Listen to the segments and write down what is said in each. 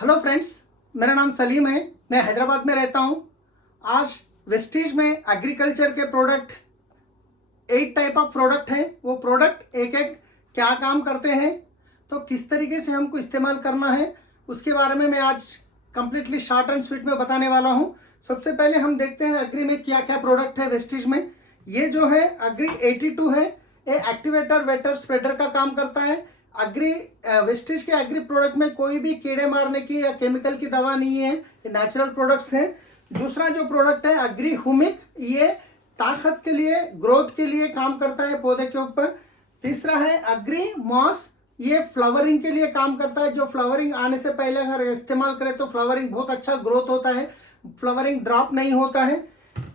Hello friends, मेरा नाम सलीम है। मैं हैदराबाद में रहता हूँ। आज वेस्टीज में एग्रीकल्चर के प्रोडक्ट 8 टाइप ऑफ प्रोडक्ट हैं। वो प्रोडक्ट एक एक क्या काम करते हैं, तो किस तरीके से हमको इस्तेमाल करना है, उसके बारे में मैं आज कम्प्लीटली शॉर्ट एंड स्वीट में बताने वाला हूँ। सबसे पहले हम देखते हैं एग्री में क्या क्या प्रोडक्ट है वेस्टीज में। ये जो है एग्री 82 है। ये एक्टिवेटर वेटर स्प्रेडर का काम करता है। एग्री वेस्टीज के एग्री प्रोडक्ट में कोई भी कीड़े मारने की या केमिकल की दवा नहीं है, ये नेचुरल प्रोडक्ट्स हैं। दूसरा जो प्रोडक्ट है एग्री हुमिक, ये ताकत के लिए, ग्रोथ के लिए काम करता है पौधे के ऊपर। तीसरा है एग्री मॉस, ये फ्लावरिंग के लिए काम करता है। जो फ्लावरिंग आने से पहले अगर इस्तेमाल करें तो फ्लावरिंग बहुत अच्छा ग्रोथ होता है, फ्लावरिंग ड्रॉप नहीं होता है।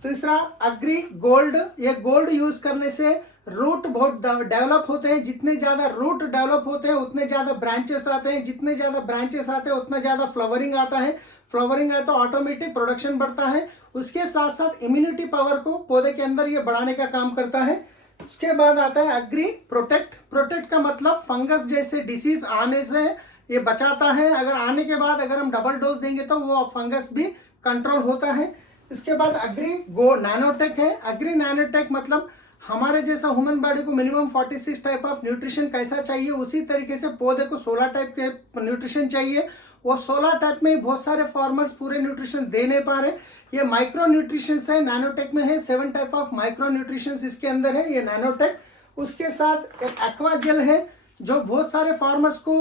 तीसरा एग्री गोल्ड, ये गोल्ड यूज करने से रूट बहुत डेवलप होते हैं। जितने ज्यादा रूट डेवलप होते हैं उतने ज्यादा ब्रांचेस आते हैं, जितने ज्यादा ब्रांचेस आते हैं उतना ज्यादा फ्लावरिंग आता है। फ्लावरिंग आए तो ऑटोमेटिक प्रोडक्शन बढ़ता है। उसके साथ साथ इम्यूनिटी पावर को पौधे के अंदर ये बढ़ाने का काम करता है। उसके बाद आता है एग्री प्रोटेक्ट। प्रोटेक्ट का मतलब फंगस जैसे डिसीज आने से ये बचाता है। अगर आने के बाद अगर हम डबल डोज देंगे तो वो फंगस भी कंट्रोल होता है। इसके बाद एग्री गो नैनोटेक है। एग्री नैनोटेक मतलब हमारे जैसा ह्यूमन बॉडी को मिनिमम 46 टाइप ऑफ न्यूट्रिशन कैसा चाहिए, उसी तरीके से पौधे को 16 टाइप के न्यूट्रिशन चाहिए। वो 16 टाइप में बहुत सारे फार्मर्स पूरे न्यूट्रिशन दे नहीं पा रहे। ये माइक्रो न्यूट्रिशन है, नैनोटेक में है। 7 टाइप ऑफ माइक्रो न्यूट्रिशन इसके अंदर है, ये नैनोटेक। उसके साथ एक एक्वा जेल है, जो बहुत सारे फार्मर्स को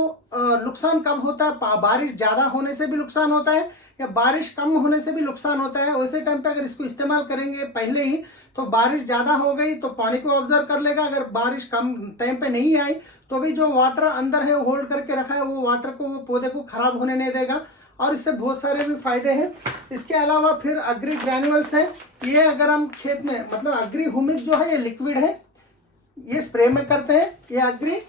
नुकसान कब होता है, बारिश ज्यादा होने से भी नुकसान होता है या बारिश कम होने से भी नुकसान होता है। वैसे टाइम पे अगर इसको इस्तेमाल करेंगे पहले ही, तो बारिश ज्यादा हो गई तो पानी को ऑब्जर्व कर लेगा। अगर बारिश कम टाइम पे नहीं आई तो भी जो वाटर अंदर है होल्ड करके रखा है, वो वाटर को, वो पौधे को खराब होने नहीं देगा। और इससे बहुत सारे भी फायदे हैं। इसके अलावा फिर एग्री ग्रैन्युअल्स है। ये अगर हम खेत में, मतलब एग्री हुमिक जो है ये लिक्विड है, ये स्प्रे में करते हैं। ये एग्री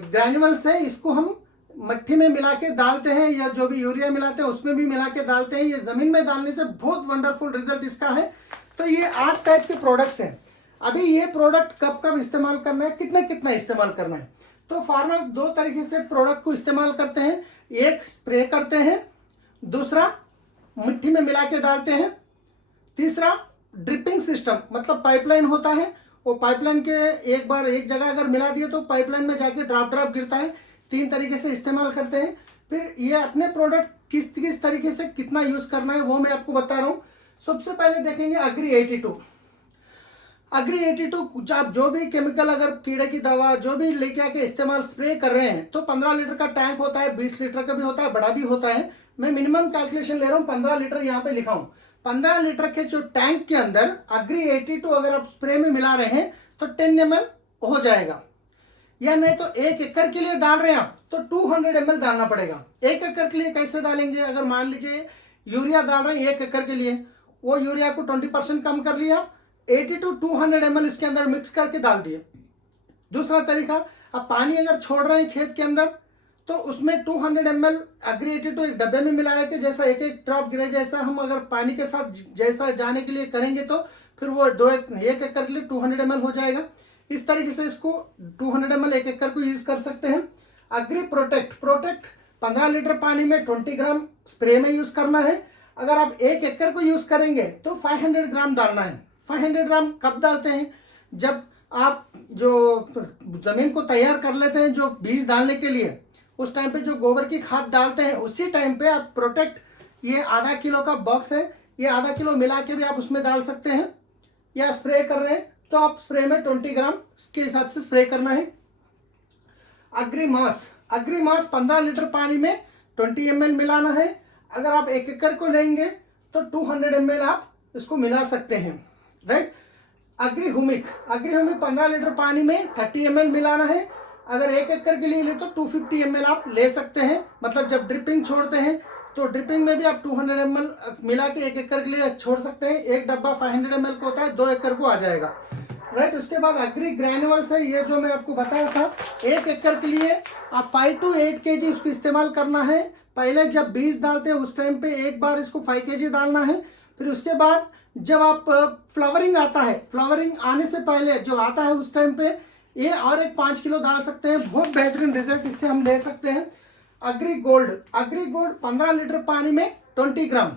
ग्रैन्युअल्स है, इसको हम मट्टी में मिला के डालते हैं, या जो भी यूरिया मिलाते हैं उसमें भी मिला के डालते हैं। ये जमीन में डालने से बहुत वंडरफुल रिजल्ट इसका है। तो ये 8 टाइप के प्रोडक्ट्स हैं। अभी ये प्रोडक्ट कब कब इस्तेमाल करना है, कितना कितना इस्तेमाल करना है, तो फार्मर्स 2 तरीके से प्रोडक्ट को इस्तेमाल करते हैं। एक स्प्रे करते हैं, दूसरा मिट्टी में मिला के डालते हैं। तीसरा ड्रिपिंग सिस्टम, मतलब पाइपलाइन होता है, वो पाइपलाइन के एक बार एक जगह अगर मिला दिए तो पाइपलाइन में जाके ड्रॉप ड्रॉप गिरता है। 3 तरीके से इस्तेमाल करते हैं। फिर ये अपने प्रोडक्ट किस किस तरीके से कितना यूज करना है वो मैं आपको बता रहा हूँ। सबसे पहले देखेंगे एग्री 82। एग्री 82 आप जो भी केमिकल, अगर कीड़े की दवा जो भी लेके आके इस्तेमाल स्प्रे कर रहे हैं, तो 15 लीटर का टैंक होता है, 20 लीटर का भी होता है, बड़ा भी होता है। मैं मिनिमम कैलकुलेशन ले रहा हूँ, 15 लीटर यहाँ पे लिखा हूँ। 15 लीटर के जो टैंक के अंदर एग्री 82 अगर आप स्प्रे में मिला रहे हैं तो 10 ml हो जाएगा। या नहीं तो 1 एकड़ के लिए डाल रहे हैं आप तो 200 ml डालना पड़ेगा। 1 एकड़ के लिए कैसे डालेंगे, अगर मान लीजिए यूरिया डाल रहे हैं 1 एकड़ के लिए, वो यूरिया को 20% कम कर लिया, 82 200 ml इसके अंदर मिक्स करके डाल दिए। दूसरा तरीका, अब पानी अगर छोड़ रहे हैं खेत के अंदर तो उसमें 200 ml एग्री 82 एक डब्बे में मिलाया के, जैसा एक एक ड्रॉप गिरे जैसा हम अगर पानी के साथ जैसा जाने के लिए करेंगे तो फिर वो 1 एकड़ के लिए 200 ml हो जाएगा। इस तरीके से इसको 200 ml 1 एकड़ को यूज कर सकते हैं। एग्री प्रोटेक्ट, 15 लीटर पानी में 20 ग्राम स्प्रे में यूज करना है। अगर आप 1 एकड़ को यूज करेंगे तो 500 ग्राम डालना है। 500 ग्राम कब डालते हैं, जब आप जो जमीन को तैयार कर लेते हैं जो बीज डालने के लिए, उस टाइम पे जो गोबर की खाद डालते हैं उसी टाइम पे आप प्रोटेक्ट, ये आधा किलो का बॉक्स है, ये आधा किलो मिला के भी आप उसमें डाल सकते हैं। या स्प्रे कर रहे हैं तो आप स्प्रे में 20 ग्राम के हिसाब से स्प्रे करना है। एग्री मास, एग्री मास 15 लीटर पानी में 20 ml मिलाना है। अगर आप 1 एकड़ को लेंगे तो 200 ml आप इसको मिला सकते हैं, right. Agri humic, agri humic 15 litre पानी में 30 ml मिलाना है। अगर 1 एकड़ के लिए ले तो 250 ml आप ले सकते हैं। मतलब जब ड्रिपिंग छोड़ते हैं तो ड्रिपिंग में भी आप 200 ml मिला के 1 एकड़ के लिए छोड़ सकते हैं। एक डब्बा 500 ml का होता है, 2 एकड़ को आ जाएगा, राइट। उसके बाद एग्री ग्रैन्युअल्स है, ये जो मैं आपको बताया था, 1 एकड़ के लिए आप 5 to 8 kg इसको इस्तेमाल करना है। पहले जब बीज डालते हैं उस टाइम पे एक बार इसको 5 kg डालना है। फिर उसके बाद जब आप फ्लावरिंग आता है, फ्लावरिंग आने से पहले जो आता है उस टाइम पे ये और एक 5 किलो डाल सकते हैं। बहुत बेहतरीन रिजल्ट इससे हम दे सकते हैं। अग्री गोल्ड 15 लीटर पानी में 20 ग्राम,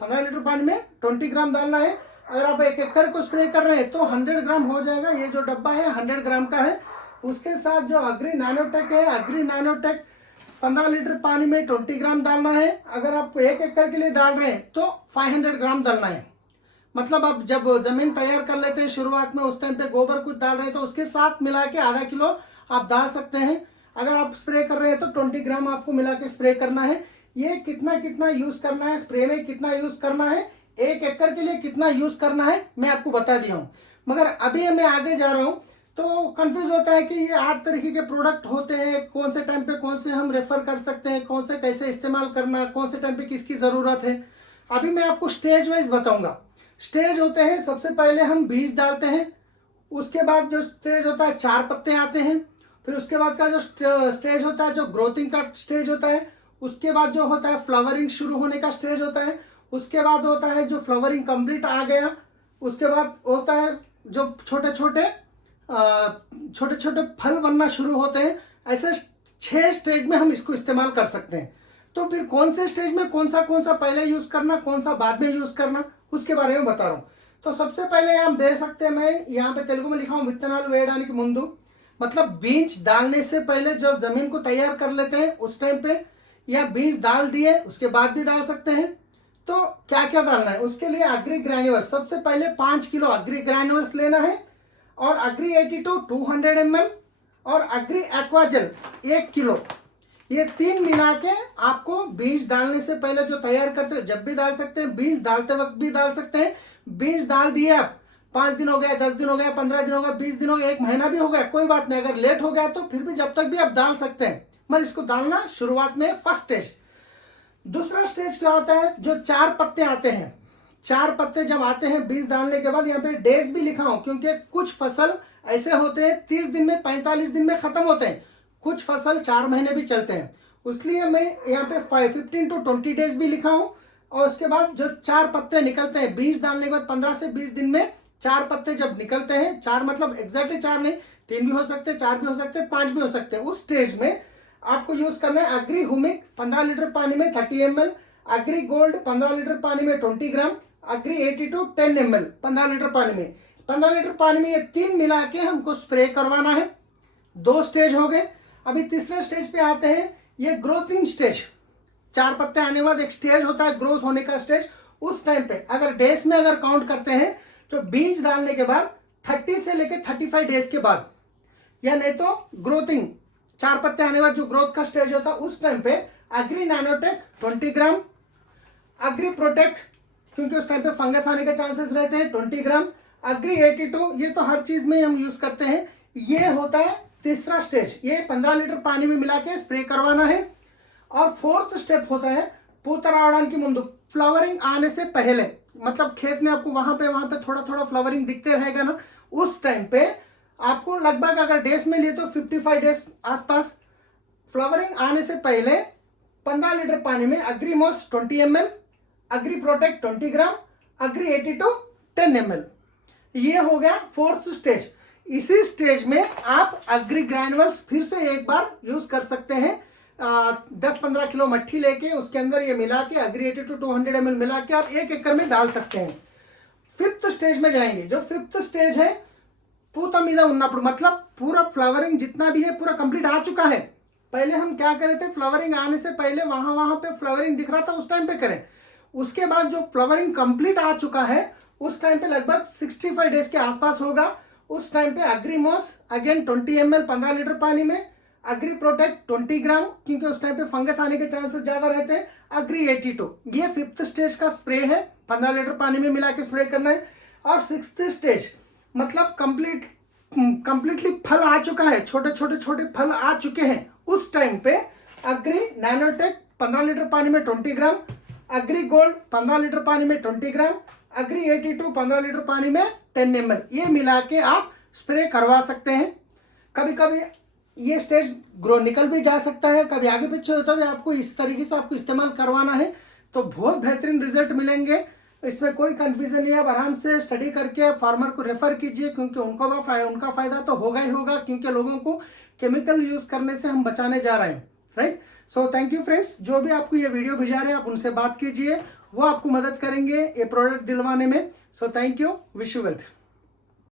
15 लीटर पानी में 20 ग्राम डालना है। अगर आप 1 एकड़ को स्प्रे कर रहे हैं तो 100 ग्राम हो जाएगा। ये जो डब्बा है 100 ग्राम का है। उसके साथ जो अग्री नैनोटेक है, अग्री नैनोटेक 15 लीटर पानी में 20 ग्राम डालना है। अगर आप 1 एकड़ के लिए डाल रहे हैं तो 500 ग्राम डालना है। मतलब आप जब जमीन तैयार कर लेते हैं शुरुआत में, उस टाइम पे गोबर कुछ डाल रहे हैं तो उसके साथ मिला के आधा किलो आप डाल सकते हैं। अगर आप स्प्रे कर रहे हैं तो 20 ग्राम आपको मिला के स्प्रे करना है। ये कितना यूज करना है, स्प्रे में कितना यूज करना है, 1 एकड़ के लिए कितना यूज करना है, मैं आपको बता दिया हूँ। मगर अभी मैं आगे जा रहा हूँ तो कंफ्यूज होता है कि ये 8 तरीके के प्रोडक्ट होते हैं, कौन से टाइम पे कौन से हम रेफर कर सकते हैं, कौन से कैसे इस्तेमाल करना, कौन से टाइम पे किसकी ज़रूरत है। अभी मैं आपको स्टेज वाइज बताऊंगा। स्टेज होते हैं, सबसे पहले हम बीज डालते हैं। उसके बाद जो स्टेज होता है 4 पत्ते आते हैं। फिर उसके बाद का जो स्टेज होता है जो ग्रोथिंग का स्टेज होता है। उसके बाद जो होता है फ्लावरिंग शुरू होने का स्टेज होता है। उसके बाद होता है जो फ्लावरिंग कंप्लीट आ गया। उसके बाद होता है जो छोटे छोटे फल बनना शुरू होते हैं। ऐसे 6 स्टेज में हम इसको इस्तेमाल कर सकते हैं। तो फिर कौन से स्टेज में कौन सा पहले यूज करना, कौन सा बाद में यूज करना, उसके बारे में बता रहा हूँ। तो सबसे पहले हम दे सकते हैं, मैं यहाँ पे तेलुगु में लिखा हूँ वित्तनालु वेयडानिकी मुंदु, मतलब बीज डालने से पहले जब जमीन को तैयार कर लेते हैं उस टाइम पे, या बीज डाल दिए उसके बाद भी डाल सकते हैं। तो क्या क्या डालना है उसके लिए अग्री ग्रैन्युअल, सबसे पहले 5 किलो अग्री ग्रैन्युअल्स लेना है, और अग्री 82 200 ml, और अग्री एक्वाजेल 1 किलो। ये 3 मिला के आपको बीज डालने से पहले जो तैयार करते हैं जब भी डाल सकते हैं, बीज डालते वक्त भी डाल सकते हैं। बीज डाल दिए आप, 5 दिन हो गया, 10 दिन हो गया, 15 दिन हो गया, 20 दिन हो गया, 1 महीना भी हो गया, कोई बात नहीं। अगर लेट हो गया तो फिर भी जब तक भी आप डाल सकते हैं, मगर इसको डालना शुरुआत में फर्स्ट स्टेज। दूसरा स्टेज क्या होता है, जो 4 पत्ते आते हैं। 4 पत्ते जब आते हैं बीज डालने के बाद, यहाँ पे डेज भी लिखा हूं क्योंकि कुछ फसल ऐसे होते हैं 30 दिन में, 45 दिन में खत्म होते हैं, कुछ फसल 4 महीने भी चलते हैं। इसलिए मैं यहाँ पे 15 to 20 डेज भी लिखा हूँ। और उसके बाद जो 4 पत्ते निकलते हैं बीज डालने के बाद 15 से 20 दिन में 4 पत्ते जब निकलते हैं, 4 मतलब एग्जैक्टली 4 नहीं, 3 भी हो सकते हैं, 4 भी हो सकते हैं, 5 भी हो सकते हैं। उस स्टेज में आपको यूज करना है अग्री हुमिक 15 लीटर पानी में 30 ml, अग्री गोल्ड 15 लीटर पानी में 20 ग्राम, अग्री 82 10 ml 15 लीटर पानी में। 15 लीटर पानी में ये 3 मिला के हमको स्प्रे करवाना है। 2 स्टेज हो गए। अभी तीसरे स्टेज पे आते हैं, ये ग्रोथिंग स्टेज। 4 पत्ते आने के बाद एक स्टेज होता है ग्रोथ होने का स्टेज। उस टाइम पे अगर डेज में अगर काउंट करते हैं तो बीज डालने के बाद 30 से लेके 35 डेज के बाद, या नहीं तो ग्रोथिंग 4 पत्ते आने के बाद जो ग्रोथ का स्टेज होता है उस टाइम पे अग्री नैनोटेक 20 ग्राम, अग्री प्रोटेक्ट क्योंकि उस टाइम पे फंगस आने के चांसेस रहते हैं 20 ग्राम, अग्री 82, ये तो हर चीज में हम यूज करते हैं। ये होता है तीसरा स्टेज, ये 15 लीटर पानी में मिला के स्प्रे करवाना है। और 4th स्टेप होता है पूतरावडानिकी मुंदु, फ्लावरिंग आने से पहले, मतलब खेत में आपको वहां पे थोड़ा थोड़ा फ्लावरिंग दिखते रहेगा ना, उस टाइम पे आपको लगभग अगर डेज में लिए तो 55 डेज आसपास, फ्लावरिंग आने से पहले 15 लीटर पानी में अग्रीमोस 20 ml, अग्री प्रोटेक्ट 20 ग्राम, अग्री 82 10 ml। ये हो गया 4th स्टेज। इसी स्टेज में आप अग्री ग्रैनुअल्स फिर से एक बार यूज कर सकते हैं। 10-15 किलो मट्ठी लेके उसके अंदर ये मिला के अग्री 82 200 ml मिला के आप 1 एकड़ में डाल सकते हैं। 5th स्टेज में जाएंगे। जो 5th स्टेज है पूता मीदा उन्नपुर, मतलब पूरा फ्लावरिंग जितना भी है पूरा कंप्लीट आ चुका है। पहले हम क्या करे थे, फ्लावरिंग आने से पहले वहां पे फ्लावरिंग दिख रहा था उस टाइम पे करें। उसके बाद जो फ्लावरिंग कंप्लीट आ चुका है उस टाइम पे लगभग 65 डेज के आसपास होगा। उस टाइम पे अग्रीमोस अगेन 20 ml 15 लीटर पानी में, अग्री प्रोटेक्ट 20 ग्राम क्योंकि उस टाइम पे फंगस आने के चांसेस ज्यादा रहते हैं, अग्री 82। ये 5th स्टेज का स्प्रे है, 15 लीटर पानी में मिला के स्प्रे करना है। और 6th स्टेज मतलब कंप्लीटली फल आ चुका है, छोटे छोटे फल आ चुके हैं, उस टाइम पे अग्री नैनोटेक 15 लीटर पानी में 20 ग्राम, अग्री गोल्ड 15 लीटर पानी में 20 ग्राम, अग्री 82 15 लीटर पानी में 10 ml, ये मिला के आप स्प्रे करवा सकते हैं। कभी कभी ये स्टेज ग्रो निकल भी जा सकता है, कभी आगे पीछे होता है, आपको इस तरीके से आपको इस्तेमाल करवाना है तो बहुत बेहतरीन रिजल्ट मिलेंगे। इसमें कोई कंफ्यूजन नहीं है। आप आराम से स्टडी करके फार्मर को रेफर कीजिए क्योंकि उनका फायदा तो होगा ही होगा, क्योंकि लोगों को केमिकल यूज करने से हम बचाने जा रहे हैं। Right. So thank you friends, जो भी आपको ये वीडियो भेजा रहे हैं आप उनसे बात कीजिए, वो आपको मदद करेंगे ये प्रोडक्ट दिलवाने में। So thank you, wish you wealth.